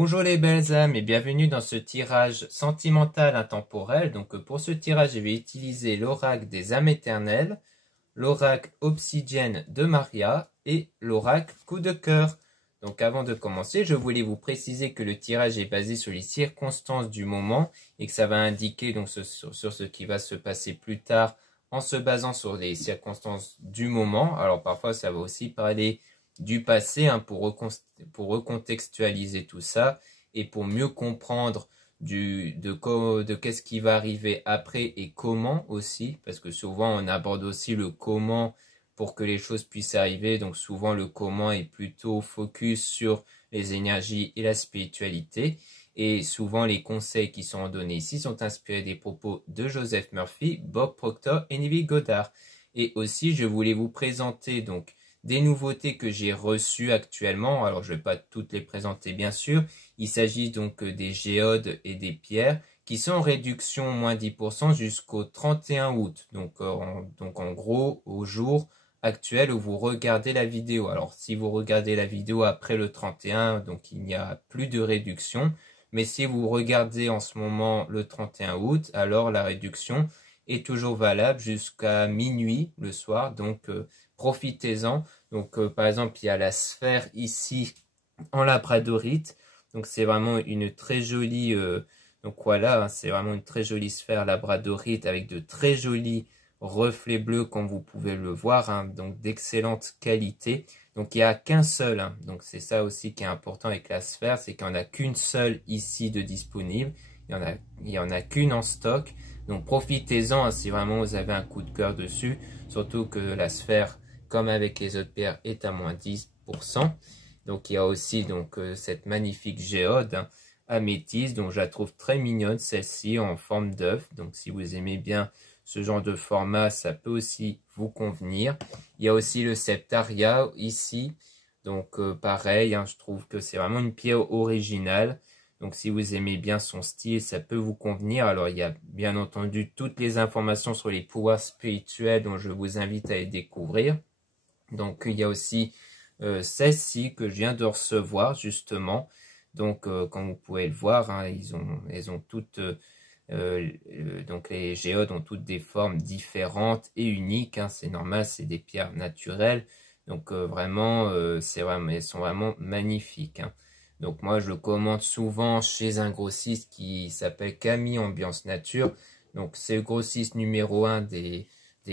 Bonjour les belles âmes et bienvenue dans ce tirage sentimental intemporel. Donc pour ce tirage, je vais utiliser l'oracle des âmes éternelles, l'oracle obsidienne de Maria et l'oracle coup de cœur. Donc avant de commencer, je voulais vous préciser que le tirage est basé sur les circonstances du moment et que ça va indiquer donc sur ce qui va se passer plus tard en se basant sur les circonstances du moment. Alors parfois ça va aussi parler du passé pour recontextualiser tout ça et pour mieux comprendre de qu'est-ce qui va arriver après et comment aussi, parce que souvent on aborde aussi le comment pour que les choses puissent arriver. Donc souvent le comment est plutôt focus sur les énergies et la spiritualité. Et souvent les conseils qui sont donnés ici sont inspirés des propos de Joseph Murphy, Bob Proctor et Neville Goddard. Et aussi je voulais vous présenter donc des nouveautés que j'ai reçues actuellement. Alors je ne vais pas toutes les présenter bien sûr. Il s'agit donc des géodes et des pierres qui sont en réduction moins 10% jusqu'au 31 août. Donc en gros au jour actuel où vous regardez la vidéo. Alors si vous regardez la vidéo après le 31, donc il n'y a plus de réduction. Mais si vous regardez en ce moment le 31 août, alors la réduction est toujours valable jusqu'à minuit le soir. Donc profitez-en. Donc par exemple il y a la sphère ici en labradorite. Donc c'est vraiment une très jolie donc voilà, c'est vraiment une très jolie sphère labradorite avec de très jolis reflets bleus comme vous pouvez le voir, donc d'excellente qualité. Donc il n'y a qu'un seul, donc c'est ça aussi qui est important avec la sphère, c'est qu'il n'y en a qu'une seule ici de disponible, il y en a qu'une en stock. Donc profitez-en si vraiment vous avez un coup de cœur dessus, surtout que la sphère, comme avec les autres pierres, est à moins 10%. Donc il y a aussi donc cette magnifique géode améthyste, dont je la trouve très mignonne, celle-ci en forme d'œuf. Donc si vous aimez bien ce genre de format, ça peut aussi vous convenir. Il y a aussi le septaria ici. Donc pareil, je trouve que c'est vraiment une pierre originale. Donc si vous aimez bien son style, ça peut vous convenir. Alors il y a bien entendu toutes les informations sur les pouvoirs spirituels dont je vous invite à les découvrir. Donc il y a aussi celle-ci que je viens de recevoir justement. Donc comme vous pouvez le voir, elles ont toutes, donc les géodes ont toutes des formes différentes et uniques. C'est normal, c'est des pierres naturelles. Donc vraiment, elles sont vraiment magnifiques. Donc moi je le commande souvent chez un grossiste qui s'appelle Camille Ambiance Nature. Donc c'est le grossiste numéro 1 des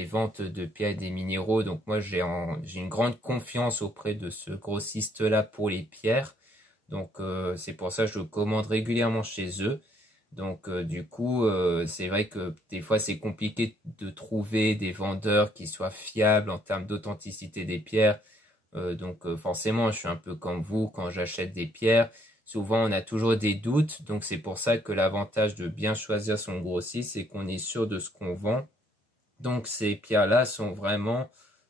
ventes de pierres et des minéraux. Donc moi j'ai une grande confiance auprès de ce grossiste là pour les pierres. Donc c'est pour ça que je le commande régulièrement chez eux. Donc du coup c'est vrai que des fois c'est compliqué de trouver des vendeurs qui soient fiables en termes d'authenticité des pierres. Donc forcément je suis un peu comme vous quand j'achète des pierres. Souvent on a toujours des doutes. Donc c'est pour ça que l'avantage de bien choisir son grossiste, c'est qu'on est sûr de ce qu'on vend. Donc ces pierres-là sont vraiment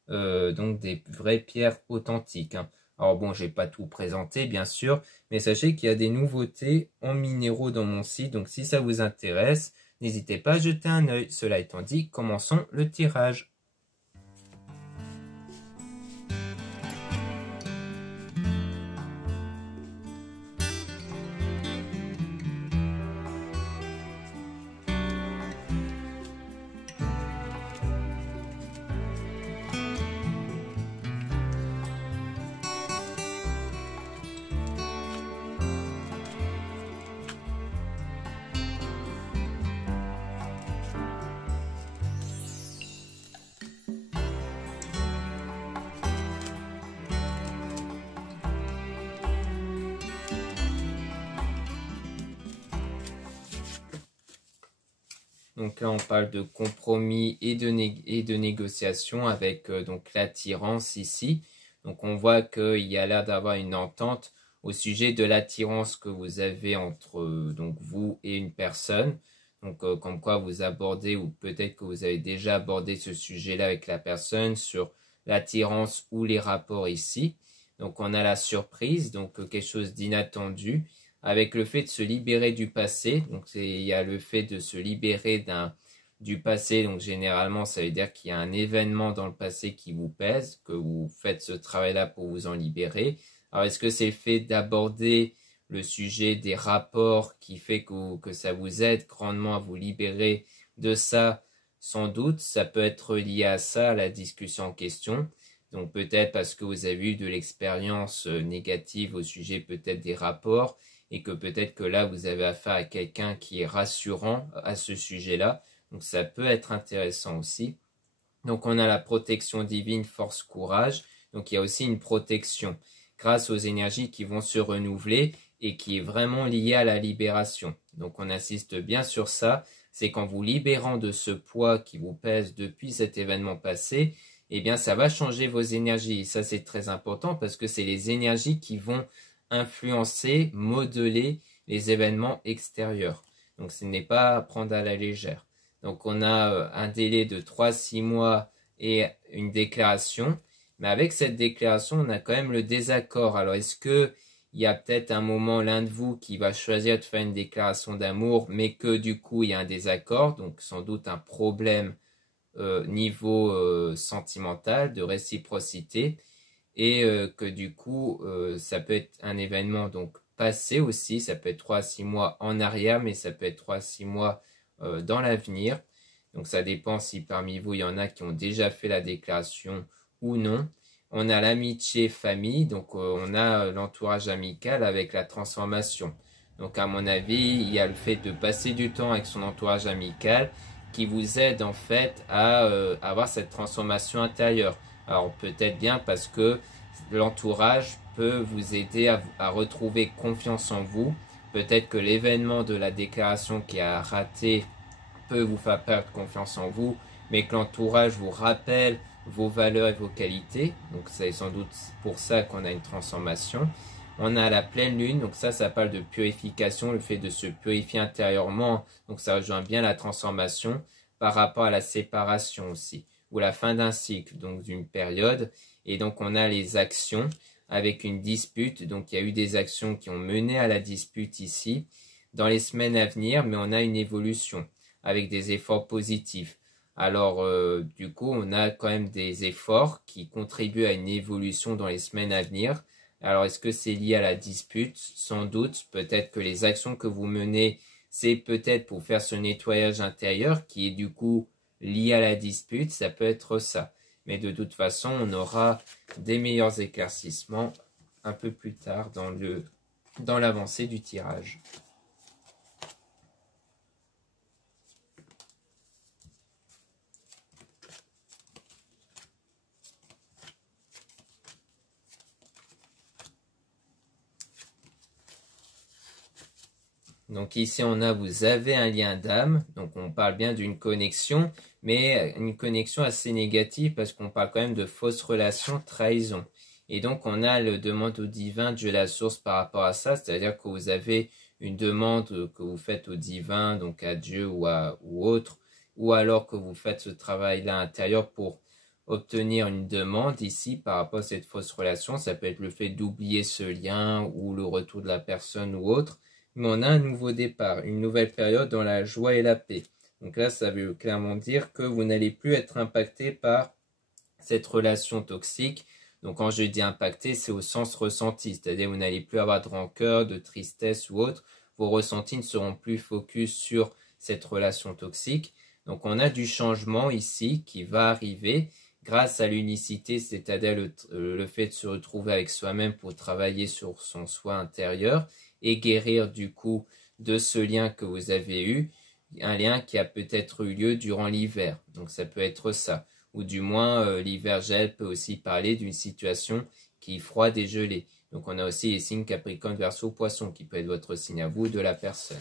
donc des vraies pierres authentiques. Alors bon, je n'ai pas tout présenté bien sûr, mais sachez qu'il y a des nouveautés en minéraux dans mon site. Donc si ça vous intéresse, n'hésitez pas à jeter un œil. Cela étant dit, commençons le tirage. Donc là, on parle de compromis et de négociation avec donc l'attirance ici. Donc on voit qu'il y a l'air d'avoir une entente au sujet de l'attirance que vous avez entre donc vous et une personne. Donc comme quoi vous abordez ou peut-être que vous avez déjà abordé ce sujet-là avec la personne sur l'attirance ou les rapports ici. Donc on a la surprise, donc quelque chose d'inattendu, avec le fait de se libérer du passé. Donc il y a le fait de se libérer du passé. Donc généralement ça veut dire qu'il y a un événement dans le passé qui vous pèse, que vous faites ce travail-là pour vous en libérer. Alors est-ce que c'est le fait d'aborder le sujet des rapports qui fait que ça vous aide grandement à vous libérer de ça, sans doute, ça peut être lié à ça, à la discussion en question. Donc peut-être parce que vous avez eu de l'expérience négative au sujet peut-être des rapports et que peut-être que là vous avez affaire à quelqu'un qui est rassurant à ce sujet-là. Donc ça peut être intéressant aussi. Donc on a la protection divine, force, courage. Donc il y a aussi une protection grâce aux énergies qui vont se renouveler et qui est vraiment liée à la libération. Donc on insiste bien sur ça, c'est qu'en vous libérant de ce poids qui vous pèse depuis cet événement passé, eh bien ça va changer vos énergies. Et ça c'est très important parce que c'est les énergies qui vont influencer, modeler les événements extérieurs. Donc ce n'est pas à prendre à la légère. Donc on a un délai de 3-6 mois et une déclaration. Mais avec cette déclaration, on a quand même le désaccord. Alors est-ce que il y a peut-être un moment l'un de vous qui va choisir de faire une déclaration d'amour, mais que du coup il y a un désaccord, donc sans doute un problème niveau sentimental, de réciprocité, et que du coup ça peut être un événement donc passé aussi, ça peut être 3-6 mois en arrière, mais ça peut être 3-6 mois dans l'avenir. Donc ça dépend si parmi vous il y en a qui ont déjà fait la déclaration ou non. On a l'amitié famille, donc on a l'entourage amical avec la transformation. Donc à mon avis, il y a le fait de passer du temps avec son entourage amical qui vous aide en fait à avoir cette transformation intérieure. Alors peut-être bien parce que l'entourage peut vous aider à retrouver confiance en vous. Peut-être que l'événement de la déclaration qui a raté peut vous faire perdre confiance en vous, mais que l'entourage vous rappelle vos valeurs et vos qualités. Donc c'est sans doute pour ça qu'on a une transformation. On a la pleine lune, donc ça parle de purification, le fait de se purifier intérieurement. Donc ça rejoint bien la transformation par rapport à la séparation aussi, ou la fin d'un cycle, donc d'une période. Et donc on a les actions avec une dispute. Donc il y a eu des actions qui ont mené à la dispute ici dans les semaines à venir, mais on a une évolution avec des efforts positifs. Alors, du coup, on a quand même des efforts qui contribuent à une évolution dans les semaines à venir. Alors, est-ce que c'est lié à la dispute? Sans doute. Peut-être que les actions que vous menez, c'est peut-être pour faire ce nettoyage intérieur qui est du coup lié à la dispute. Ça peut être ça. Mais de toute façon, on aura des meilleurs éclaircissements un peu plus tard dans l'avancée du tirage. Donc ici on a vous avez un lien d'âme, donc on parle bien d'une connexion, mais une connexion assez négative parce qu'on parle quand même de fausses relations, trahison. Et donc on a le demande au divin, Dieu la source par rapport à ça, c'est-à-dire que vous avez une demande que vous faites au divin, donc à Dieu ou autre, ou alors que vous faites ce travail-là intérieur pour obtenir une demande ici par rapport à cette fausse relation. Ça peut être le fait d'oublier ce lien ou le retour de la personne ou autre. Mais on a un nouveau départ, une nouvelle période dans la joie et la paix. Donc là, ça veut clairement dire que vous n'allez plus être impacté par cette relation toxique. Donc quand je dis impacté, c'est au sens ressenti, c'est-à-dire vous n'allez plus avoir de rancœur, de tristesse ou autre. Vos ressentis ne seront plus focus sur cette relation toxique. Donc on a du changement ici qui va arriver grâce à l'unicité, c'est-à-dire le fait de se retrouver avec soi-même pour travailler sur son soi intérieur et guérir du coup de ce lien que vous avez eu, un lien qui a peut-être eu lieu durant l'hiver. Donc ça peut être ça. Ou du moins l'hiver gel peut aussi parler d'une situation qui est froide et gelée. Donc on a aussi les signes Capricorne, Verseau, Poisson qui peut être votre signe à vous de la personne.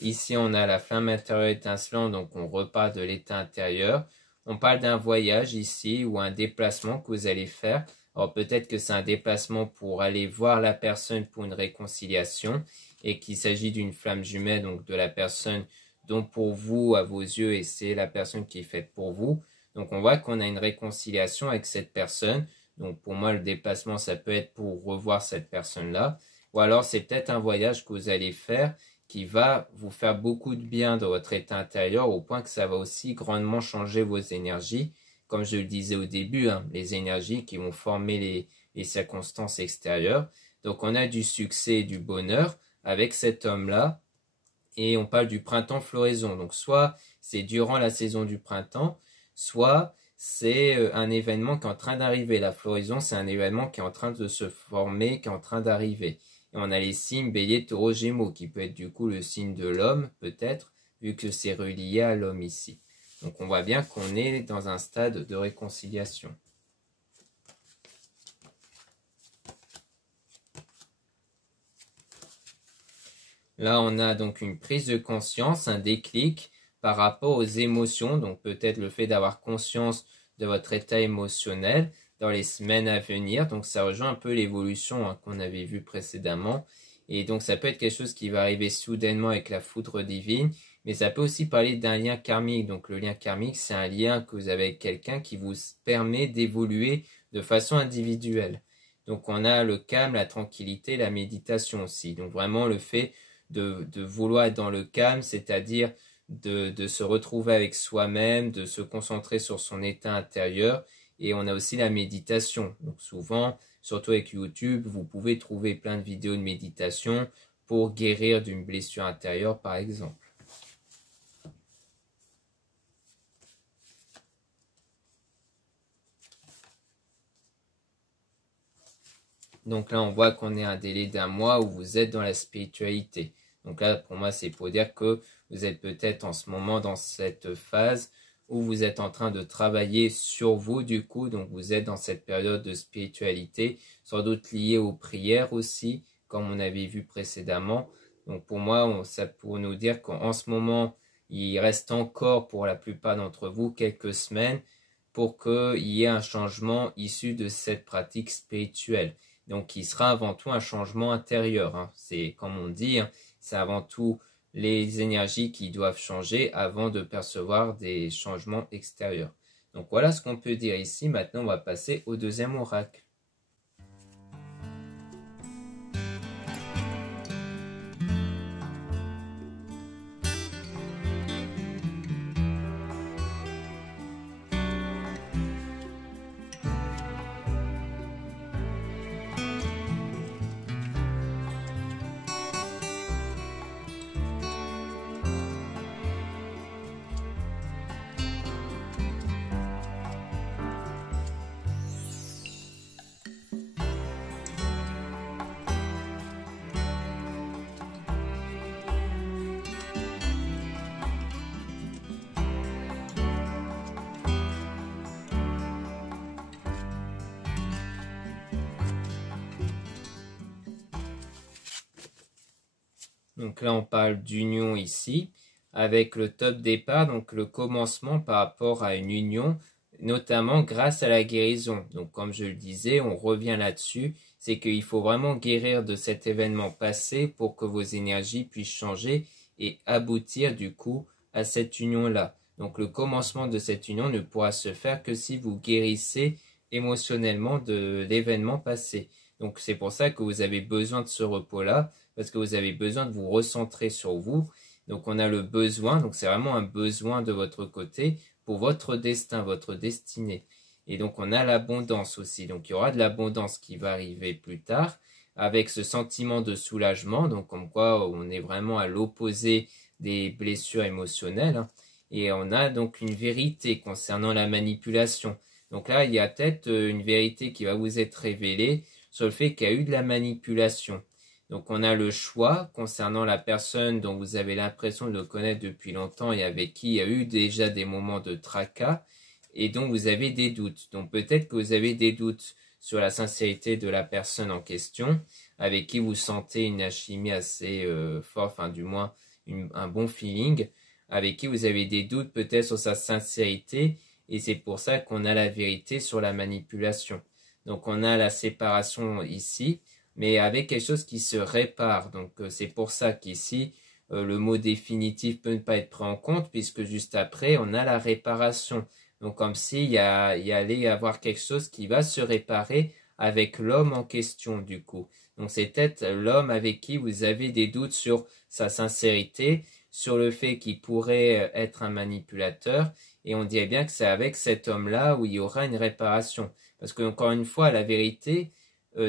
Ici, on a la flamme intérieure étincelante, donc on repart de l'état intérieur. On parle d'un voyage ici ou un déplacement que vous allez faire. Alors peut-être que c'est un déplacement pour aller voir la personne pour une réconciliation et qu'il s'agit d'une flamme jumelle, donc de la personne dont pour vous, à vos yeux, et c'est la personne qui est faite pour vous. Donc on voit qu'on a une réconciliation avec cette personne. Donc pour moi, le déplacement, ça peut être pour revoir cette personne-là. Ou alors c'est peut-être un voyage que vous allez faire qui va vous faire beaucoup de bien dans votre état intérieur au point que ça va aussi grandement changer vos énergies. Comme je le disais au début, hein, les énergies qui vont former les circonstances extérieures. Donc on a du succès et du bonheur avec cet homme-là. Et on parle du printemps floraison. Donc soit c'est durant la saison du printemps, soit c'est un événement qui est en train d'arriver. La floraison, c'est un événement qui est en train de se former, qui est en train d'arriver. Et on a les signes bélier, taureau, gémeaux, qui peut être du coup le signe de l'homme, peut-être, vu que c'est relié à l'homme ici. Donc on voit bien qu'on est dans un stade de réconciliation. Là, on a donc une prise de conscience, un déclic par rapport aux émotions. Donc peut-être le fait d'avoir conscience de votre état émotionnel dans les semaines à venir. Donc ça rejoint un peu l'évolution qu'on avait vue précédemment. Et donc ça peut être quelque chose qui va arriver soudainement avec la foudre divine. Mais ça peut aussi parler d'un lien karmique. Donc le lien karmique, c'est un lien que vous avez avec quelqu'un qui vous permet d'évoluer de façon individuelle. Donc on a le calme, la tranquillité, la méditation aussi. Donc vraiment le fait de vouloir être dans le calme, c'est-à-dire de se retrouver avec soi-même, de se concentrer sur son état intérieur. Et on a aussi la méditation. Donc souvent, surtout avec YouTube, vous pouvez trouver plein de vidéos de méditation pour guérir d'une blessure intérieure, par exemple. Donc là, on voit qu'on est à un délai d'un mois où vous êtes dans la spiritualité. Donc là, pour moi, c'est pour dire que vous êtes peut-être en ce moment dans cette phase où vous êtes en train de travailler sur vous du coup. Donc vous êtes dans cette période de spiritualité, sans doute liée aux prières aussi, comme on avait vu précédemment. Donc pour moi, ça pour nous dire qu'en ce moment, il reste encore pour la plupart d'entre vous quelques semaines pour qu'il y ait un changement issu de cette pratique spirituelle. Donc qui sera avant tout un changement intérieur. Hein. C'est comme on dit, hein, c'est avant tout les énergies qui doivent changer avant de percevoir des changements extérieurs. Donc voilà ce qu'on peut dire ici. Maintenant, on va passer au deuxième oracle. Donc là, on parle d'union ici, avec le top départ, donc le commencement par rapport à une union, notamment grâce à la guérison. Donc comme je le disais, on revient là-dessus, c'est qu'il faut vraiment guérir de cet événement passé pour que vos énergies puissent changer et aboutir du coup à cette union-là. Donc le commencement de cette union ne pourra se faire que si vous guérissez émotionnellement de l'événement passé. Donc c'est pour ça que vous avez besoin de ce repos-là, parce que vous avez besoin de vous recentrer sur vous. Donc on a le besoin, donc c'est vraiment un besoin de votre côté pour votre destin, votre destinée. Et donc on a l'abondance aussi, donc il y aura de l'abondance qui va arriver plus tard, avec ce sentiment de soulagement, donc comme quoi on est vraiment à l'opposé des blessures émotionnelles. Hein. Et on a donc une vérité concernant la manipulation. Donc là, il y a peut-être une vérité qui va vous être révélée sur le fait qu'il y a eu de la manipulation. Donc on a le choix concernant la personne dont vous avez l'impression de connaître depuis longtemps et avec qui il y a eu déjà des moments de tracas et dont vous avez des doutes. Donc peut-être que vous avez des doutes sur la sincérité de la personne en question, avec qui vous sentez une alchimie assez forte, enfin du moins un bon feeling, avec qui vous avez des doutes peut-être sur sa sincérité, et c'est pour ça qu'on a la vérité sur la manipulation. Donc on a la séparation ici, mais avec quelque chose qui se répare. Donc c'est pour ça qu'ici, le mot définitif peut ne pas être pris en compte, puisque juste après, on a la réparation. Donc comme s'il y allait y avoir quelque chose qui va se réparer avec l'homme en question du coup. Donc c'est peut-être l'homme avec qui vous avez des doutes sur sa sincérité, sur le fait qu'il pourrait être un manipulateur, et on dirait bien que c'est avec cet homme-là où il y aura une réparation. Parce que encore une fois, la vérité,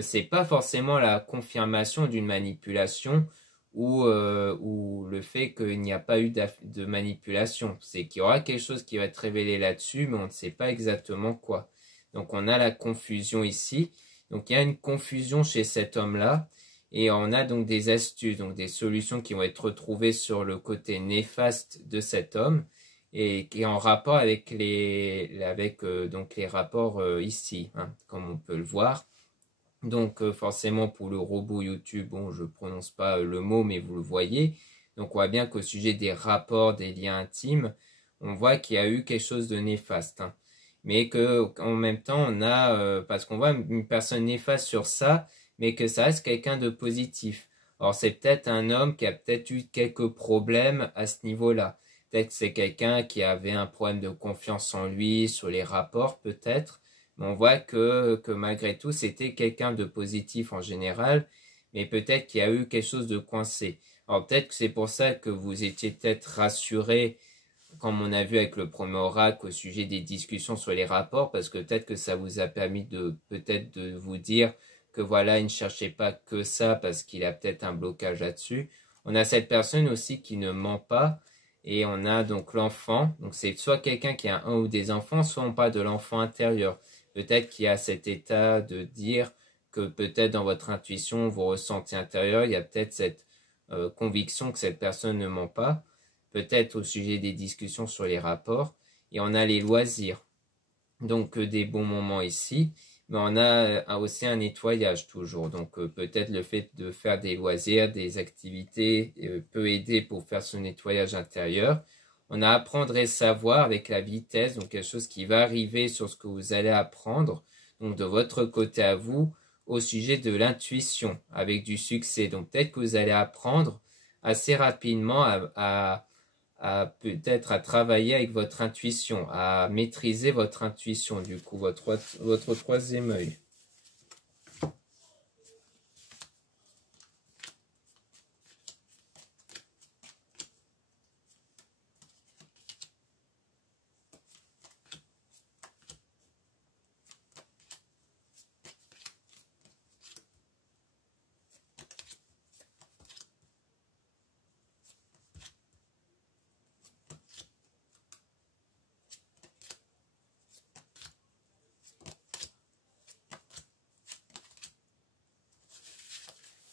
c'est pas forcément la confirmation d'une manipulation ou le fait qu'il n'y a pas eu de manipulation. C'est qu'il y aura quelque chose qui va être révélé là-dessus, mais on ne sait pas exactement quoi. Donc on a la confusion ici. Donc il y a une confusion chez cet homme-là. Et on a donc des astuces, donc des solutions qui vont être retrouvées sur le côté néfaste de cet homme et qui est en rapport avec donc les rapports ici, hein, comme on peut le voir. Donc forcément pour le robot YouTube, bon je prononce pas le mot mais vous le voyez. Donc on voit bien qu'au sujet des rapports, des liens intimes, on voit qu'il y a eu quelque chose de néfaste. Hein. Mais que en même temps on a, parce qu'on voit une personne néfaste sur ça, mais que ça reste quelqu'un de positif. Alors c'est peut-être un homme qui a peut-être eu quelques problèmes à ce niveau-là. Peut-être que c'est quelqu'un qui avait un problème de confiance en lui, sur les rapports peut-être. Mais on voit que malgré tout, c'était quelqu'un de positif en général, mais peut-être qu'il y a eu quelque chose de coincé. Alors peut-être que c'est pour ça que vous étiez peut-être rassuré, comme on a vu avec le premier oracle, au sujet des discussions sur les rapports, parce que peut-être que ça vous a permis peut-être de vous dire que voilà, il ne cherchait pas que ça parce qu'il a peut-être un blocage là-dessus. On a cette personne aussi qui ne ment pas, et on a donc l'enfant. Donc c'est soit quelqu'un qui a un ou des enfants, soit on parle de l'enfant intérieur. Peut-être qu'il y a cet état de dire que peut-être dans votre intuition, vos ressentis intérieurs, il y a peut-être cette conviction que cette personne ne ment pas. Peut-être au sujet des discussions sur les rapports. Et on a les loisirs. Donc des bons moments ici. Mais on a aussi un nettoyage toujours. Donc peut-être le fait de faire des loisirs, des activités peut aider pour faire ce nettoyage intérieur. On a apprendre et savoir avec la vitesse, donc quelque chose qui va arriver sur ce que vous allez apprendre, donc de votre côté à vous, au sujet de l'intuition, avec du succès. Donc peut-être que vous allez apprendre assez rapidement à peut-être à travailler avec votre intuition, à maîtriser votre intuition, du coup, votre troisième œil.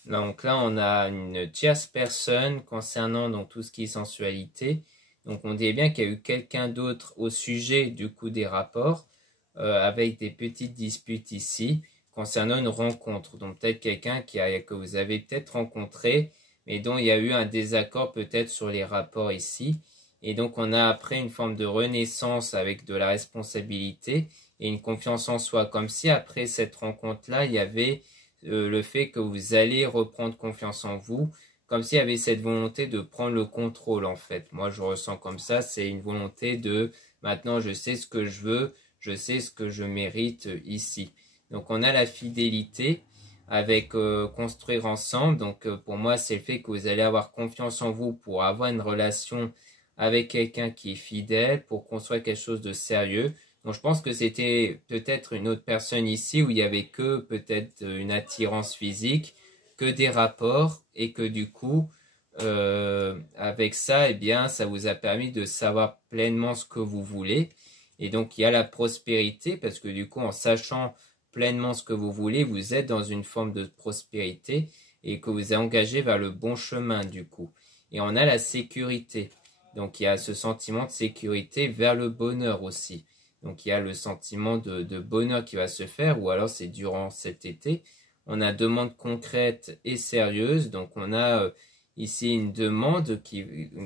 Donc là, on a une tierce personne concernant donc tout ce qui est sensualité. Donc on dit bien qu'il y a eu quelqu'un d'autre au sujet du coup des rapports, avec des petites disputes ici concernant une rencontre. Donc peut-être quelqu'un que vous avez peut-être rencontré, mais dont il y a eu un désaccord peut-être sur les rapports ici. Et donc on a après une forme de renaissance avec de la responsabilité et une confiance en soi, comme si après cette rencontre-là, il y avait le fait que vous allez reprendre confiance en vous, comme s'il y avait cette volonté de prendre le contrôle en fait. Moi je ressens comme ça, c'est une volonté de maintenant je sais ce que je veux, je sais ce que je mérite ici. Donc on a la fidélité avec construire ensemble. Donc pour moi c'est le fait que vous allez avoir confiance en vous pour avoir une relation avec quelqu'un qui est fidèle, pour construire quelque chose de sérieux. Donc je pense que c'était peut-être une autre personne ici où il y avait que peut-être une attirance physique, que des rapports et que du coup avec ça, eh bien, ça vous a permis de savoir pleinement ce que vous voulez. Et donc il y a la prospérité parce que du coup en sachant pleinement ce que vous voulez, vous êtes dans une forme de prospérité et que vous êtes engagé vers le bon chemin du coup. Et on a la sécurité. Donc il y a ce sentiment de sécurité vers le bonheur aussi. Donc il y a le sentiment de bonheur qui va se faire, ou alors c'est durant cet été. On a demande concrète et sérieuse, donc on a ici une demande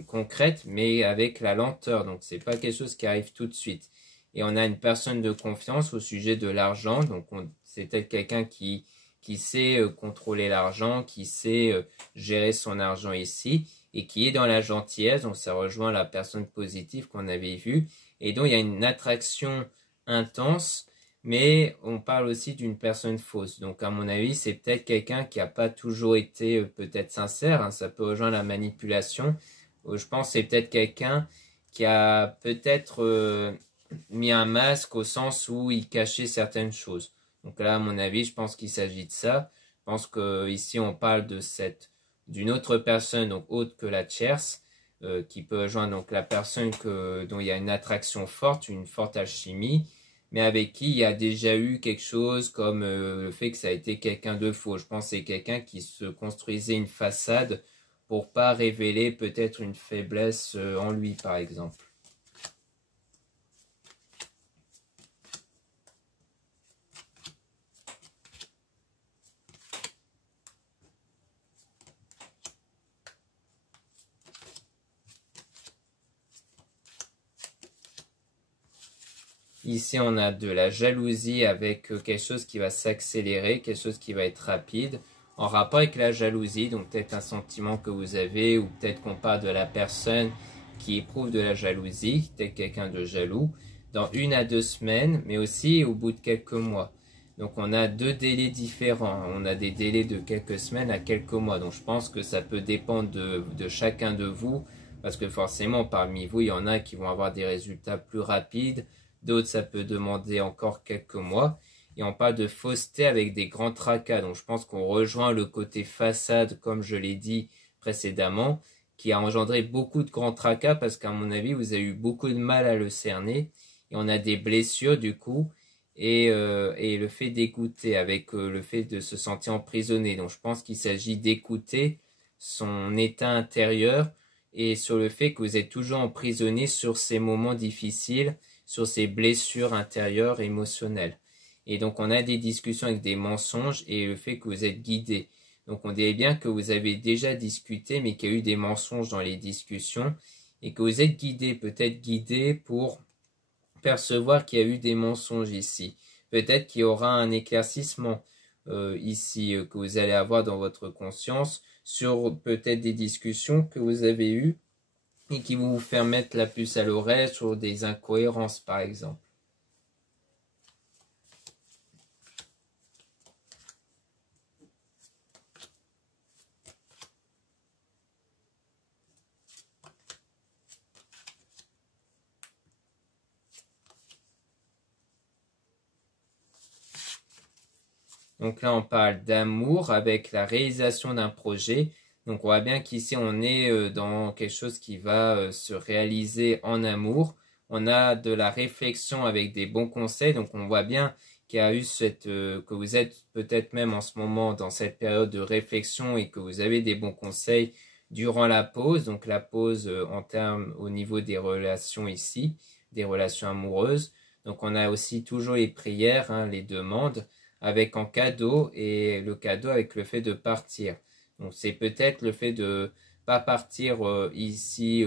concrète, mais avec la lenteur, donc c'est pas quelque chose qui arrive tout de suite. Et on a une personne de confiance au sujet de l'argent, donc c'est peut-être quelqu'un qui sait contrôler l'argent, qui sait gérer son argent ici, et qui est dans la gentillesse, donc ça rejoint la personne positive qu'on avait vue, et donc il y a une attraction intense, mais on parle aussi d'une personne fausse. Donc à mon avis, c'est peut-être quelqu'un qui n'a pas toujours été peut-être sincère, hein, ça peut rejoindre la manipulation. Je pense que c'est peut-être quelqu'un qui a peut-être mis un masque au sens où il cachait certaines choses. Donc là, à mon avis, je pense qu'il s'agit de ça. Je pense que ici on parle d'une autre personne, donc autre que la tierce, qui peut rejoindre donc la personne dont il y a une attraction forte, une forte alchimie, mais avec qui il y a déjà eu quelque chose comme le fait que ça a été quelqu'un de faux. Je pense que c'est quelqu'un qui se construisait une façade pour pas révéler peut-être une faiblesse en lui, par exemple. Ici, on a de la jalousie avec quelque chose qui va s'accélérer, quelque chose qui va être rapide, en rapport avec la jalousie, donc peut-être un sentiment que vous avez, ou peut-être qu'on parle de la personne qui éprouve de la jalousie, peut-être quelqu'un de jaloux, dans 1 à 2 semaines, mais aussi au bout de quelques mois. Donc on a 2 délais différents, on a des délais de quelques semaines à quelques mois, donc je pense que ça peut dépendre de chacun de vous, parce que forcément parmi vous, il y en a qui vont avoir des résultats plus rapides, d'autres ça peut demander encore quelques mois. Et on parle de fausseté avec des grands tracas. Donc je pense qu'on rejoint le côté façade, comme je l'ai dit précédemment, qui a engendré beaucoup de grands tracas parce qu'à mon avis, vous avez eu beaucoup de mal à le cerner. Et on a des blessures du coup. Et le fait d'écouter avec le fait de se sentir emprisonné. Donc je pense qu'il s'agit d'écouter son état intérieur et sur le fait que vous êtes toujours emprisonné sur ces moments difficiles, sur ces blessures intérieures émotionnelles. Et donc on a des discussions avec des mensonges et le fait que vous êtes guidé. Donc on dirait bien que vous avez déjà discuté mais qu'il y a eu des mensonges dans les discussions et que vous êtes guidé, peut-être guidé pour percevoir qu'il y a eu des mensonges ici. Peut-être qu'il y aura un éclaircissement ici que vous allez avoir dans votre conscience sur peut-être des discussions que vous avez eues et qui vont vous faire mettre la puce à l'oreille sur des incohérences par exemple. Donc là, on parle d'amour avec la réalisation d'un projet. Donc on voit bien qu'ici, on est dans quelque chose qui va se réaliser en amour. On a de la réflexion avec des bons conseils. Donc on voit bien qu'il y a eu que vous êtes peut-être même en ce moment dans cette période de réflexion et que vous avez des bons conseils durant la pause. Donc la pause en termes au niveau des relations ici, des relations amoureuses. Donc on a aussi toujours les prières, hein, les demandes, avec en cadeau et le cadeau avec le fait de partir. Donc c'est peut-être le fait de pas partir ici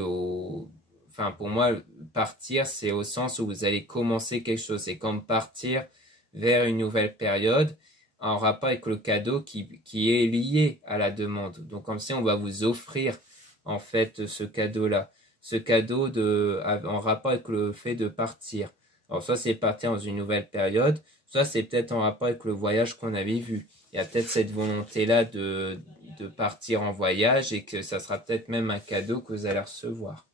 enfin pour moi partir c'est au sens où vous allez commencer quelque chose, c'est comme partir vers une nouvelle période en rapport avec le cadeau qui est lié à la demande. Donc comme si on va vous offrir en fait ce cadeau-là, ce cadeau en rapport avec le fait de partir. Alors soit c'est partir dans une nouvelle période, soit c'est peut-être en rapport avec le voyage qu'on avait vu. Il y a peut-être cette volonté-là de partir en voyage et que ça sera peut-être même un cadeau que vous allez recevoir.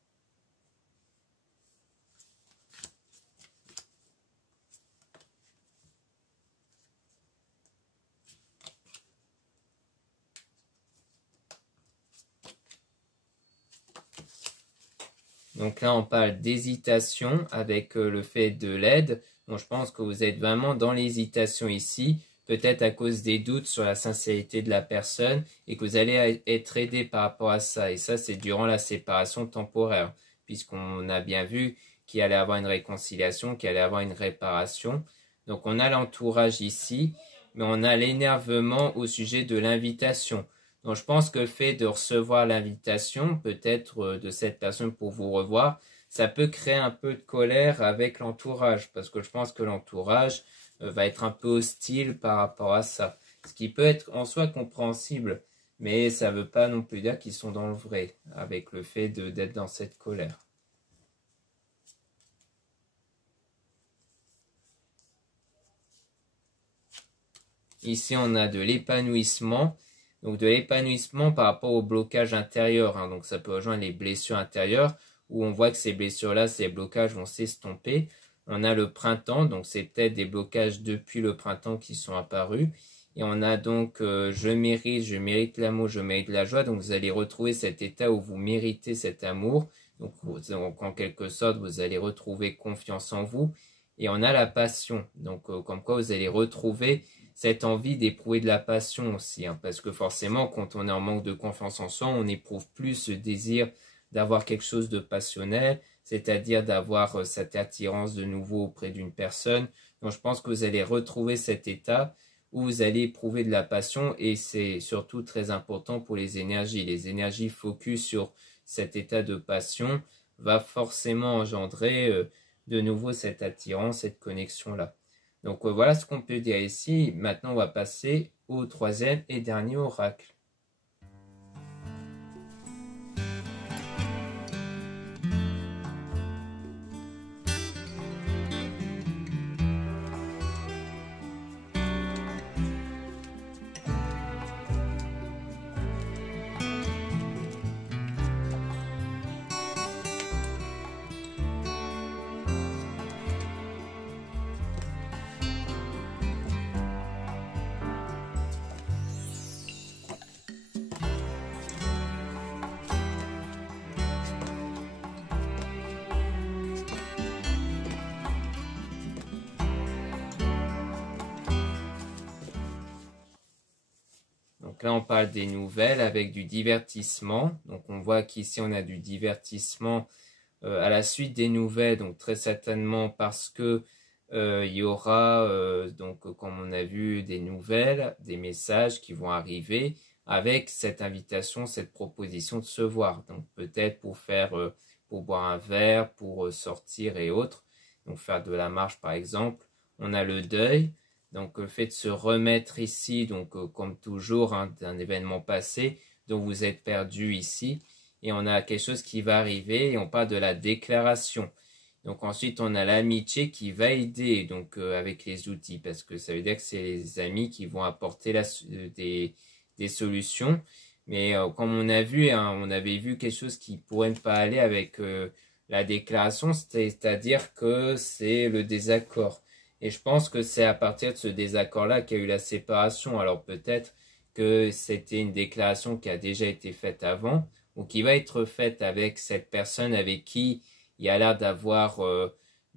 Donc là, on parle d'hésitation avec le fait de l'aide. Donc je pense que vous êtes vraiment dans l'hésitation ici, peut-être à cause des doutes sur la sincérité de la personne et que vous allez être aidé par rapport à ça. Et ça, c'est durant la séparation temporaire, puisqu'on a bien vu qu'il allait avoir une réconciliation, qu'il allait avoir une réparation. Donc on a l'entourage ici, mais on a l'énervement au sujet de l'invitation. Donc je pense que le fait de recevoir l'invitation, peut-être de cette personne pour vous revoir, ça peut créer un peu de colère avec l'entourage, parce que je pense que l'entourage va être un peu hostile par rapport à ça. Ce qui peut être en soi compréhensible, mais ça ne veut pas non plus dire qu'ils sont dans le vrai, avec le fait d'être dans cette colère. Ici, on a de l'épanouissement. Donc, de l'épanouissement par rapport au blocage intérieur. Hein. Donc, ça peut rejoindre les blessures intérieures où on voit que ces blessures-là, ces blocages vont s'estomper. On a le printemps. Donc, c'est peut-être des blocages depuis le printemps qui sont apparus. Et on a donc je mérite l'amour, je mérite la joie. Donc, vous allez retrouver cet état où vous méritez cet amour. Donc en quelque sorte, vous allez retrouver confiance en vous. Et on a la passion. Donc, comme quoi vous allez retrouver cette envie d'éprouver de la passion aussi. Hein, parce que forcément, quand on est en manque de confiance en soi, on n'éprouve plus ce désir d'avoir quelque chose de passionnel, c'est-à-dire d'avoir cette attirance de nouveau auprès d'une personne. Donc, je pense que vous allez retrouver cet état où vous allez éprouver de la passion et c'est surtout très important pour les énergies. Les énergies focus sur cet état de passion va forcément engendrer de nouveau cette attirance, cette connexion-là. Donc voilà ce qu'on peut dire ici. Maintenant, on va passer au troisième et dernier oracle. Donc là, on parle des nouvelles avec du divertissement. Donc on voit qu'ici, on a du divertissement à la suite des nouvelles. Donc très certainement parce que il y aura, donc comme on a vu, des nouvelles, des messages qui vont arriver avec cette invitation, cette proposition de se voir. Donc peut-être pour faire, pour boire un verre, pour sortir et autres. Donc faire de la marche par exemple. On a le deuil. Donc le fait de se remettre ici, donc comme toujours, hein, d'un événement passé, dont vous êtes perdu ici. Et on a quelque chose qui va arriver et on parle de la déclaration. Donc ensuite, on a l'amitié qui va aider donc avec les outils parce que ça veut dire que c'est les amis qui vont apporter des solutions. Mais comme on a vu, hein, on avait vu quelque chose qui pourrait ne pas aller avec la déclaration, c'est-à-dire que c'est le désaccord. Et je pense que c'est à partir de ce désaccord-là qu'il y a eu la séparation. Alors peut-être que c'était une déclaration qui a déjà été faite avant ou qui va être faite avec cette personne avec qui il y a l'air d'avoir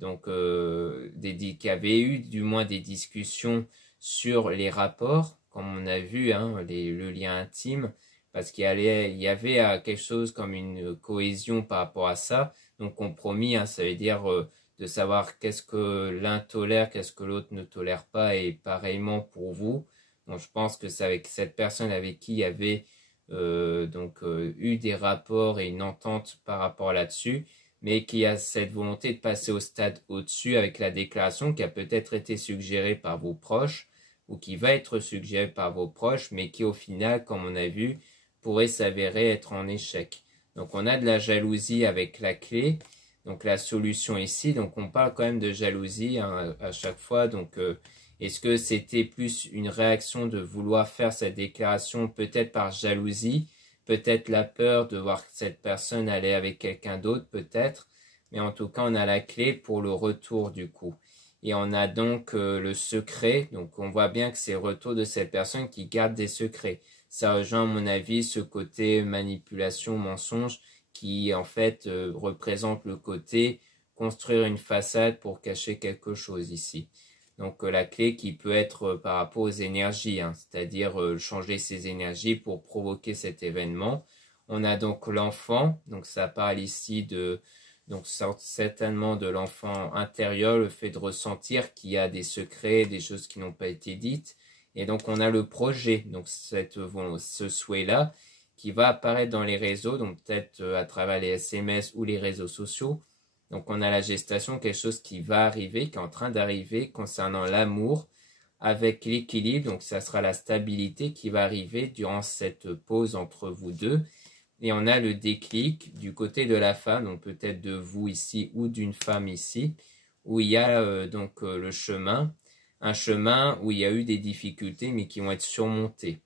qui avait eu du moins des discussions sur les rapports, comme on a vu, hein, le lien intime, parce qu'il y avait quelque chose comme une cohésion par rapport à ça. Donc compromis, hein, ça veut dire de savoir qu'est-ce que l'un tolère, qu'est-ce que l'autre ne tolère pas, et pareillement pour vous. Donc je pense que c'est avec cette personne avec qui il y avait eu des rapports et une entente par rapport là-dessus, mais qui a cette volonté de passer au stade au-dessus avec la déclaration qui a peut-être été suggérée par vos proches, ou qui va être suggérée par vos proches, mais qui au final, comme on a vu, pourrait s'avérer être en échec. Donc on a de la jalousie avec la clé. Donc la solution ici, donc on parle quand même de jalousie hein, à chaque fois. Donc est-ce que c'était plus une réaction de vouloir faire cette déclaration peut-être par jalousie, peut-être la peur de voir que cette personne allait avec quelqu'un d'autre peut-être. Mais en tout cas on a la clé pour le retour du coup. Et on a donc le secret. Donc on voit bien que c'est le retour de cette personne qui garde des secrets. Ça rejoint à mon avis ce côté manipulation, mensonge qui en fait représente le côté construire une façade pour cacher quelque chose ici. Donc la clé qui peut être par rapport aux énergies, hein, c'est-à-dire changer ses énergies pour provoquer cet événement. On a donc l'enfant, donc ça parle ici de donc certainement de l'enfant intérieur, le fait de ressentir qu'il y a des secrets, des choses qui n'ont pas été dites. Et donc on a le projet, donc ce souhait-là, qui va apparaître dans les réseaux, donc peut-être à travers les SMS ou les réseaux sociaux. Donc on a la gestation, quelque chose qui va arriver, qui est en train d'arriver concernant l'amour, avec l'équilibre, donc ça sera la stabilité qui va arriver durant cette pause entre vous deux. Et on a le déclic du côté de la femme, donc peut-être de vous ici ou d'une femme ici, où il y a le chemin, un chemin où il y a eu des difficultés mais qui vont être surmontées.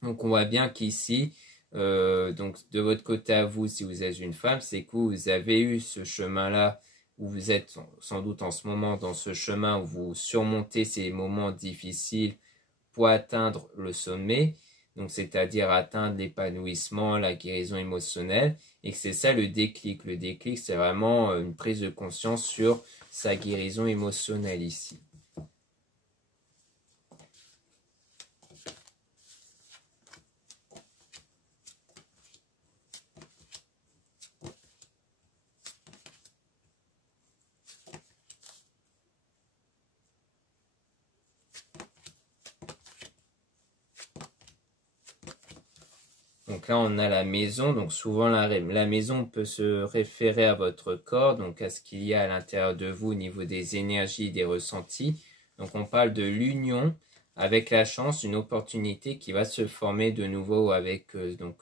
Donc on voit bien qu'ici, donc de votre côté à vous, si vous êtes une femme, c'est que vous avez eu ce chemin-là, où vous êtes sans doute en ce moment dans ce chemin où vous surmontez ces moments difficiles pour atteindre le sommet, donc c'est-à-dire atteindre l'épanouissement, la guérison émotionnelle, et que c'est ça le déclic. Le déclic, c'est vraiment une prise de conscience sur sa guérison émotionnelle ici. Donc là, on a la maison. Donc souvent, la maison peut se référer à votre corps, donc à ce qu'il y a à l'intérieur de vous au niveau des énergies, des ressentis. Donc on parle de l'union avec la chance, une opportunité qui va se former de nouveau avec donc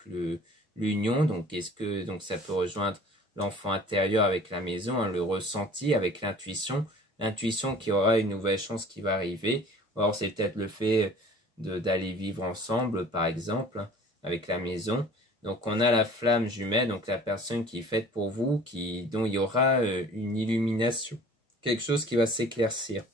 l'union. Donc est-ce que donc ça peut rejoindre l'enfant intérieur avec la maison, hein, le ressenti avec l'intuition qui aura une nouvelle chance qui va arriver. Or c'est peut-être le fait d'aller vivre ensemble, par exemple, hein, avec la maison. Donc on a la flamme jumelle, donc la personne qui est faite pour vous, dont il y aura une illumination, quelque chose qui va s'éclaircir.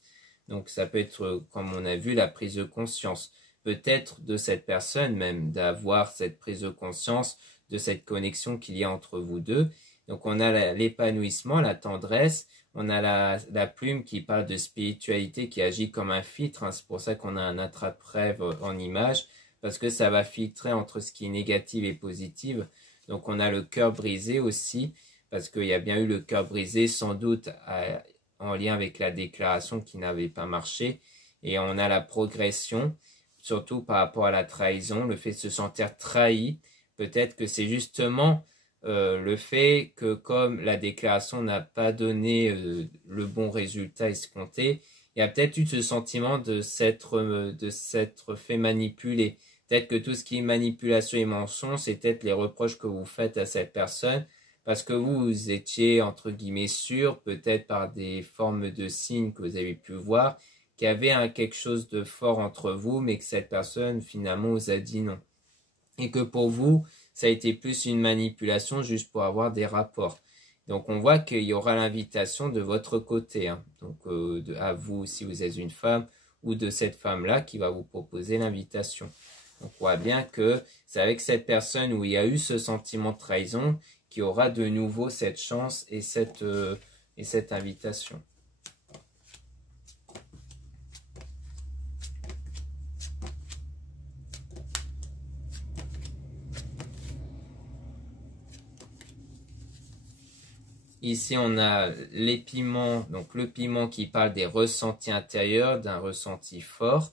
Donc ça peut être, comme on a vu, la prise de conscience. Peut-être de cette personne même, d'avoir cette prise de conscience, de cette connexion qu'il y a entre vous deux. Donc on a l'épanouissement, la tendresse, on a la plume qui parle de spiritualité, qui agit comme un filtre, hein. C'est pour ça qu'on a un attrape-rêve en image, parce que ça va filtrer entre ce qui est négatif et positif. Donc on a le cœur brisé aussi, parce qu'il y a bien eu le cœur brisé, sans doute en lien avec la déclaration qui n'avait pas marché. Et on a la progression, surtout par rapport à la trahison, le fait de se sentir trahi. Peut-être que c'est justement le fait que comme la déclaration n'a pas donné le bon résultat escompté, il y a peut-être eu ce sentiment de s'être fait manipuler. Peut-être que tout ce qui est manipulation et mensonge, c'est peut-être les reproches que vous faites à cette personne, parce que vous étiez, entre guillemets, sûr, peut-être par des formes de signes que vous avez pu voir, qu'il y avait quelque chose de fort entre vous, mais que cette personne, finalement, vous a dit non. Et que pour vous, ça a été plus une manipulation juste pour avoir des rapports. Donc on voit qu'il y aura l'invitation de votre côté, hein. Donc à vous si vous êtes une femme, ou de cette femme-là qui va vous proposer l'invitation. Donc on voit bien que c'est avec cette personne où il y a eu ce sentiment de trahison qu'il y aura de nouveau cette chance et cette invitation. Ici, on a les piments, donc le piment qui parle des ressentis intérieurs, d'un ressenti fort.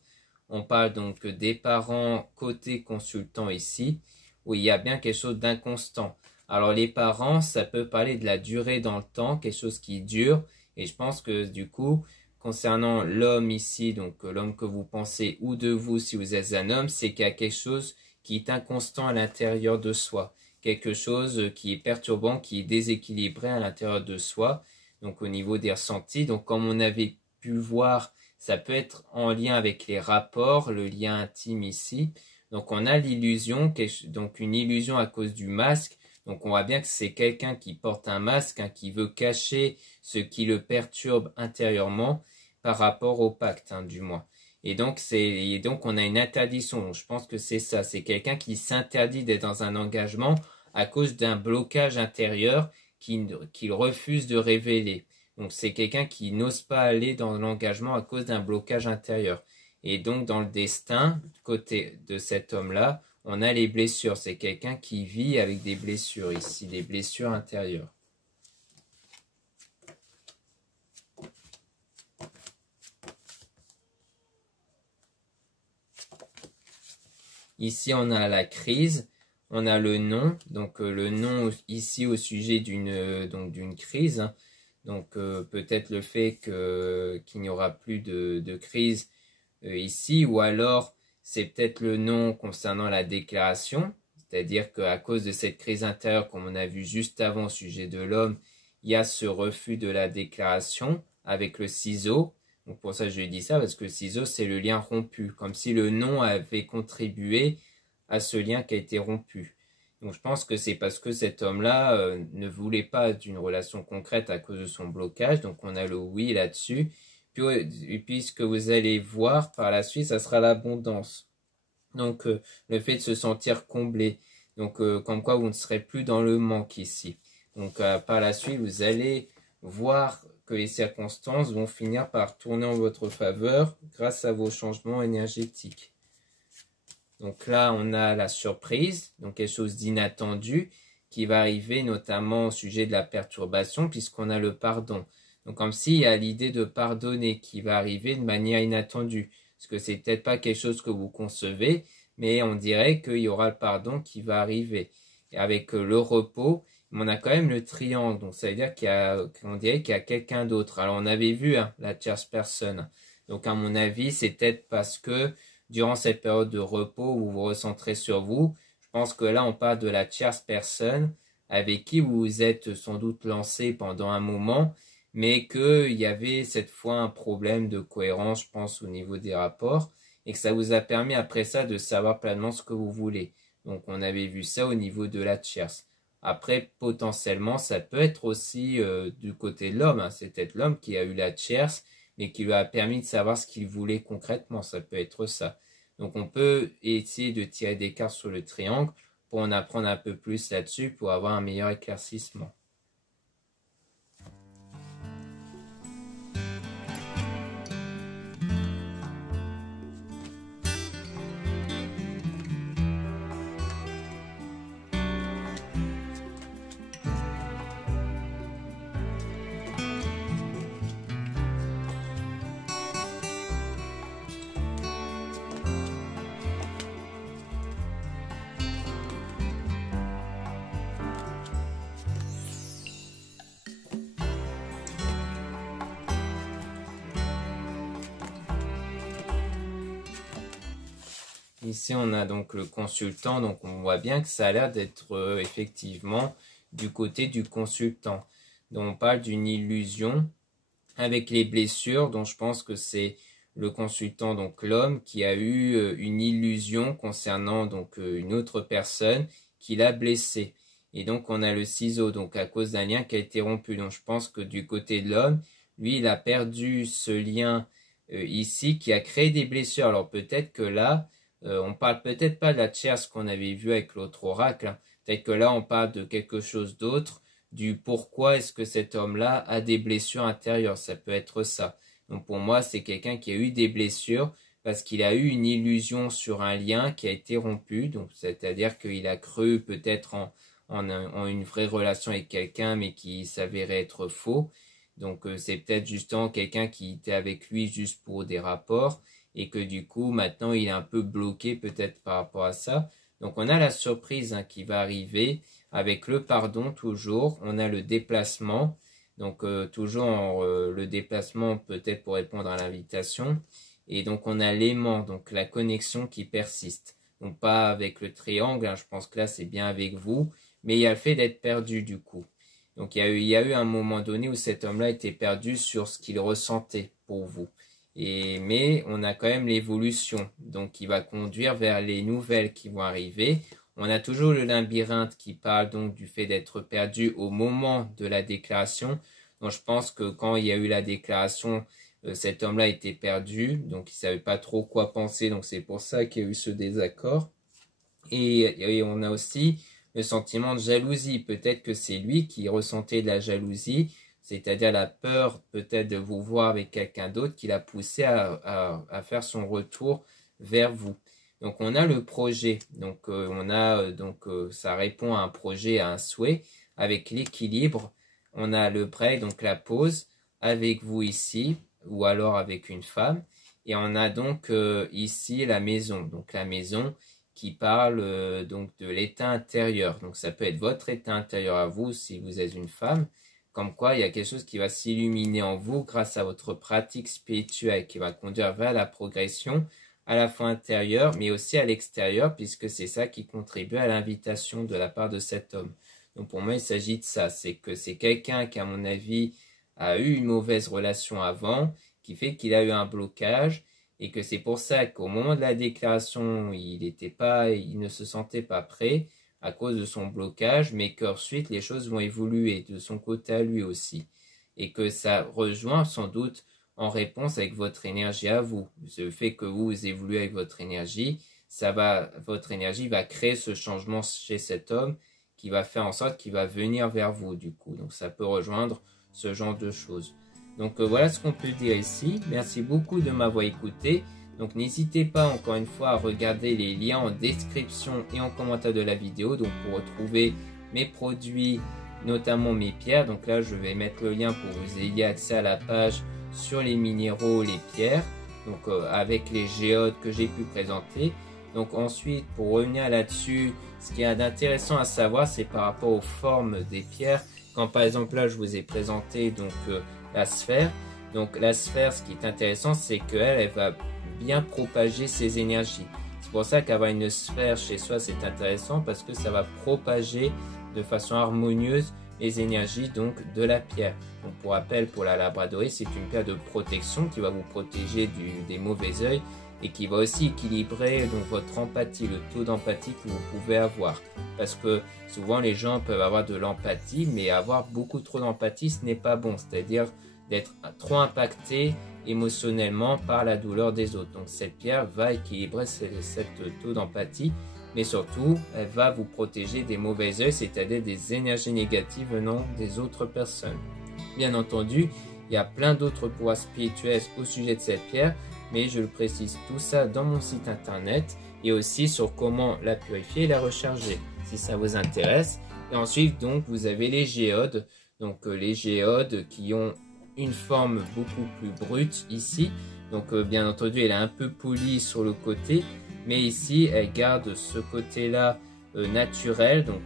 On parle donc des parents côté consultant ici, où il y a bien quelque chose d'inconstant. Alors les parents, ça peut parler de la durée dans le temps, quelque chose qui dure. Et je pense que du coup, concernant l'homme ici, donc l'homme que vous pensez, ou de vous si vous êtes un homme, c'est qu'il y a quelque chose qui est inconstant à l'intérieur de soi. Quelque chose qui est perturbant, qui est déséquilibré à l'intérieur de soi, donc au niveau des ressentis. Donc comme on avait pu le voir, ça peut être en lien avec les rapports, le lien intime ici. Donc on a l'illusion, donc une illusion à cause du masque. Donc on voit bien que c'est quelqu'un qui porte un masque, hein, qui veut cacher ce qui le perturbe intérieurement par rapport au pacte, hein, du moins. Et donc on a une interdiction. Je pense que c'est ça. C'est quelqu'un qui s'interdit d'être dans un engagement à cause d'un blocage intérieur qu'il refuse de révéler. Donc c'est quelqu'un qui n'ose pas aller dans l'engagement à cause d'un blocage intérieur. Et donc dans le destin, côté de cet homme-là, on a les blessures. C'est quelqu'un qui vit avec des blessures ici, des blessures intérieures. Ici, on a la crise, on a le nom, donc le nom ici au sujet d'une crise, hein. Donc peut-être le fait qu'il n'y aura plus de crise ici, ou alors c'est peut-être le nom concernant la déclaration, c'est-à-dire qu'à cause de cette crise intérieure, comme on a vu juste avant au sujet de l'homme, il y a ce refus de la déclaration avec le ciseau. Donc pour ça je lui dis ça, parce que ciseaux c'est le lien rompu, comme si le nom avait contribué à ce lien qui a été rompu. Donc je pense que c'est parce que cet homme-là ne voulait pas d'une relation concrète à cause de son blocage, donc on a le oui là-dessus. Puis ce que vous allez voir par la suite, ça sera l'abondance. Donc le fait de se sentir comblé, donc comme quoi vous ne serez plus dans le manque ici. Donc par la suite, vous allez voir que les circonstances vont finir par tourner en votre faveur grâce à vos changements énergétiques. Donc là, on a la surprise, donc quelque chose d'inattendu qui va arriver notamment au sujet de la perturbation puisqu'on a le pardon. Donc comme s'il y a l'idée de pardonner qui va arriver de manière inattendue. Parce que c'est peut-être pas quelque chose que vous concevez, mais on dirait qu'il y aura le pardon qui va arriver. Et avec le repos, on a quand même le triangle, donc ça veut dire qu'on dirait qu'il y a quelqu'un d'autre. Alors on avait vu la tierce personne. Donc à mon avis, c'est peut-être parce que durant cette période de repos où vous vous recentrez sur vous, je pense que là on parle de la tierce personne avec qui vous vous êtes sans doute lancé pendant un moment, mais qu'il y avait cette fois un problème de cohérence, je pense, au niveau des rapports, et que ça vous a permis après ça de savoir pleinement ce que vous voulez. Donc on avait vu ça au niveau de la tierce. Après, potentiellement, ça peut être aussi du côté de l'homme. C'est peut-être l'homme qui a eu la tierce, mais qui lui a permis de savoir ce qu'il voulait concrètement. Ça peut être ça. Donc on peut essayer de tirer des cartes sur le triangle pour en apprendre un peu plus là-dessus, pour avoir un meilleur éclaircissement. Ici, on a donc le consultant, donc on voit bien que ça a l'air d'être effectivement du côté du consultant. Donc on parle d'une illusion avec les blessures, donc je pense que c'est le consultant, donc l'homme, qui a eu une illusion concernant donc une autre personne qui l'a blessé. Et donc on a le ciseau, donc à cause d'un lien qui a été rompu. Donc je pense que du côté de l'homme, lui, il a perdu ce lien ici qui a créé des blessures. Alors peut-être que là, on parle peut-être pas de la tierce qu'on avait vu avec l'autre oracle, hein. Peut-être que là on parle de quelque chose d'autre, du pourquoi est-ce que cet homme-là a des blessures intérieures, ça peut être ça. Donc pour moi c'est quelqu'un qui a eu des blessures parce qu'il a eu une illusion sur un lien qui a été rompu, donc c'est-à-dire qu'il a cru peut-être en une vraie relation avec quelqu'un mais qui s'avérait être faux. Donc c'est peut-être justement quelqu'un qui était avec lui juste pour des rapports, et que du coup maintenant il est un peu bloqué peut-être par rapport à ça. Donc on a la surprise qui va arriver avec le pardon toujours, on a le déplacement, donc toujours le déplacement peut-être pour répondre à l'invitation, et donc on a l'aimant, donc la connexion qui persiste. Donc pas avec le triangle, je pense que là c'est bien avec vous, mais il y a le fait d'être perdu du coup. Donc il y a eu un moment donné où cet homme-là était perdu sur ce qu'il ressentait pour vous. Mais on a quand même l'évolution, donc qui va conduire vers les nouvelles qui vont arriver. On a toujours le labyrinthe qui parle donc du fait d'être perdu au moment de la déclaration. Donc je pense que quand il y a eu la déclaration, cet homme-là était perdu, donc il savait pas trop quoi penser, donc c'est pour ça qu'il y a eu ce désaccord. Et on a aussi le sentiment de jalousie. Peut-être que c'est lui qui ressentait de la jalousie, c'est-à-dire la peur peut-être de vous voir avec quelqu'un d'autre qui l'a poussé à faire son retour vers vous. Donc on a le projet, donc ça répond à un projet, à un souhait, avec l'équilibre. On a le break, donc la pause, avec vous ici, ou alors avec une femme. Et on a donc ici la maison, donc la maison qui parle donc de l'état intérieur. Donc ça peut être votre état intérieur à vous si vous êtes une femme, comme quoi il y a quelque chose qui va s'illuminer en vous grâce à votre pratique spirituelle qui va conduire vers la progression à la fois intérieure mais aussi à l'extérieur, puisque c'est ça qui contribue à l'invitation de la part de cet homme. Donc pour moi il s'agit de ça, c'est que c'est quelqu'un qui à mon avis a eu une mauvaise relation avant qui fait qu'il a eu un blocage et que c'est pour ça qu'au moment de la déclaration, il ne se sentait pas prêt à cause de son blocage, mais qu'ensuite les choses vont évoluer de son côté à lui aussi. Et que ça rejoint sans doute en réponse avec votre énergie à vous. Le fait que vous évoluez avec votre énergie, votre énergie va créer ce changement chez cet homme qui va faire en sorte qu'il va venir vers vous du coup. Donc ça peut rejoindre ce genre de choses. Donc voilà ce qu'on peut dire ici. Merci beaucoup de m'avoir écouté. Donc n'hésitez pas encore une fois à regarder les liens en description et en commentaire de la vidéo. Donc pour retrouver mes produits, notamment mes pierres. Donc là je vais mettre le lien pour que vous ayez accès à la page sur les minéraux, les pierres. Donc avec les géodes que j'ai pu présenter. Donc ensuite pour revenir là-dessus, ce qui est d'intéressant à savoir c'est par rapport aux formes des pierres. Quand par exemple là je vous ai présenté donc la sphère. Donc la sphère, ce qui est intéressant, c'est qu'elle va bien propager ses énergies. C'est pour ça qu'avoir une sphère chez soi, c'est intéressant parce que ça va propager de façon harmonieuse les énergies donc de la pierre. Donc pour rappel, pour la labradorite, c'est une pierre de protection qui va vous protéger des mauvais œils et qui va aussi équilibrer donc votre empathie, le taux d'empathie que vous pouvez avoir. Parce que souvent les gens peuvent avoir de l'empathie, mais avoir beaucoup trop d'empathie, ce n'est pas bon. C'est-à-dire d'être trop impacté émotionnellement par la douleur des autres. Donc cette pierre va équilibrer cette taux d'empathie, mais surtout elle va vous protéger des mauvais œils, c'est-à-dire des énergies négatives venant des autres personnes. Bien entendu, il y a plein d'autres pouvoirs spirituels au sujet de cette pierre, mais je le précise tout ça dans mon site internet et aussi sur comment la purifier et la recharger, si ça vous intéresse. Et ensuite, donc, vous avez les géodes. Donc, les géodes qui ont une forme beaucoup plus brute ici. Donc, bien entendu, elle est un peu polie sur le côté, mais ici, elle garde ce côté-là naturel. Donc,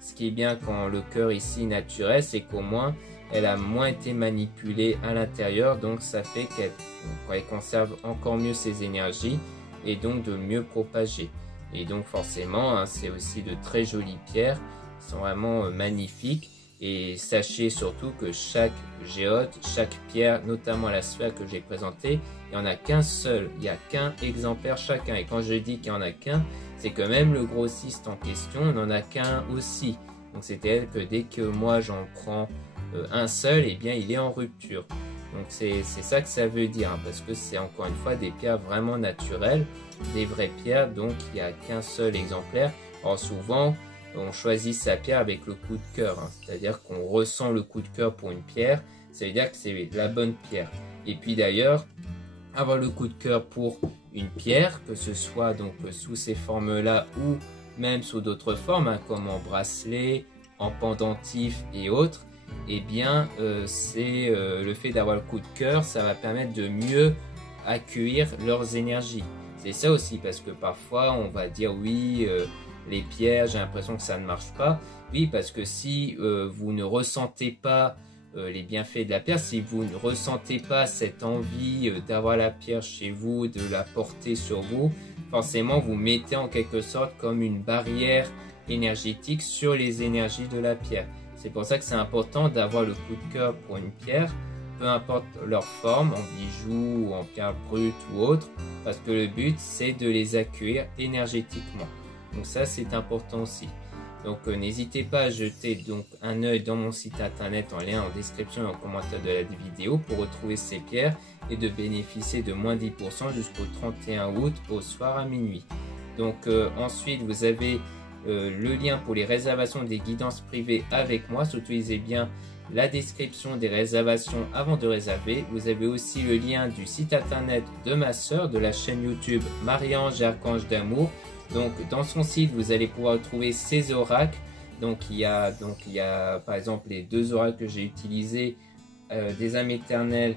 ce qui est bien quand le cœur ici naturel, c'est qu'au moins, elle a moins été manipulée à l'intérieur, donc ça fait qu'elle conserve encore mieux ses énergies et donc de mieux propager. Et donc forcément, hein, c'est aussi de très jolies pierres, qui sont vraiment magnifiques. Et sachez surtout que chaque géode, chaque pierre, notamment la sphère que j'ai présentée, il n'y en a qu'un seul, il n'y a qu'un exemplaire chacun. Et quand je dis qu'il n'y en a qu'un, c'est que même le grossiste en question n'en a qu'un aussi. Donc c'est-à-dire que dès que moi j'en prends un seul, et bien il est en rupture. Donc c'est ça que ça veut dire, hein, parce que c'est encore une fois des pierres vraiment naturelles, des vraies pierres, donc il n'y a qu'un seul exemplaire. Alors souvent, on choisit sa pierre avec le coup de cœur, hein, c'est-à-dire qu'on ressent le coup de cœur pour une pierre, ça veut dire que c'est la bonne pierre. Et puis d'ailleurs, avoir le coup de cœur pour une pierre, que ce soit donc sous ces formes-là ou même sous d'autres formes, hein, comme en bracelet, en pendentif et autres, eh bien c'est le fait d'avoir le coup de cœur, ça va permettre de mieux accueillir leurs énergies. C'est ça aussi, parce que parfois on va dire oui, les pierres, j'ai l'impression que ça ne marche pas. Oui, parce que si vous ne ressentez pas les bienfaits de la pierre, si vous ne ressentez pas cette envie d'avoir la pierre chez vous, de la porter sur vous, forcément vous mettez en quelque sorte comme une barrière énergétique sur les énergies de la pierre. C'est pour ça que c'est important d'avoir le coup de cœur pour une pierre, peu importe leur forme, en bijoux ou en pierre brute ou autre, parce que le but c'est de les accueillir énergétiquement. Donc ça c'est important aussi. Donc n'hésitez pas à jeter donc un œil dans mon site internet en lien en description et en commentaire de la vidéo pour retrouver ces pierres et de bénéficier de moins 10% jusqu'au 31 août au soir à minuit. Donc ensuite vous avez le lien pour les réservations des guidances privées avec moi. Utilisez bien la description des réservations avant de réserver. Vous avez aussi le lien du site internet de ma sœur, de la chaîne YouTube Marie-Ange et Archange d'Amour. Donc dans son site vous allez pouvoir trouver ses oracles. Donc il y a par exemple les deux oracles que j'ai utilisés, des âmes éternelles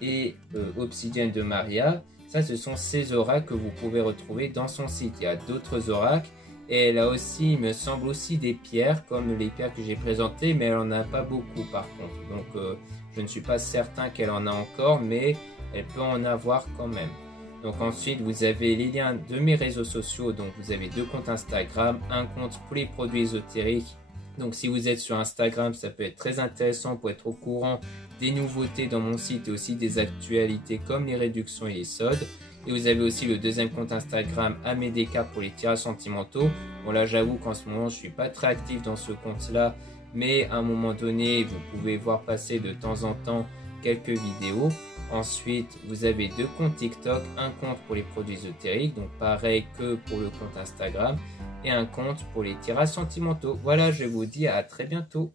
et Obsidienne de Maria. Ça ce sont ces oracles que vous pouvez retrouver dans son site. Il y a d'autres oracles. Et elle a aussi, il me semble aussi des pierres comme les pierres que j'ai présentées, mais elle en a pas beaucoup par contre. Donc je ne suis pas certain qu'elle en a encore, mais elle peut en avoir quand même. Donc ensuite vous avez les liens de mes réseaux sociaux. Donc vous avez deux comptes Instagram, un compte pour les produits ésotériques Donc si vous êtes sur Instagram, ça peut être très intéressant pour être au courant des nouveautés dans mon site et aussi des actualités comme les réductions et les soldes. Et vous avez aussi le deuxième compte Instagram Amedeka pour les tirages sentimentaux. Bon là j'avoue qu'en ce moment je suis pas très actif dans ce compte là, mais à un moment donné vous pouvez voir passer de temps en temps quelques vidéos. Ensuite vous avez deux comptes TikTok, un compte pour les produits ésotériques, donc pareil que pour le compte Instagram, et un compte pour les tirages sentimentaux. Voilà, je vous dis à très bientôt.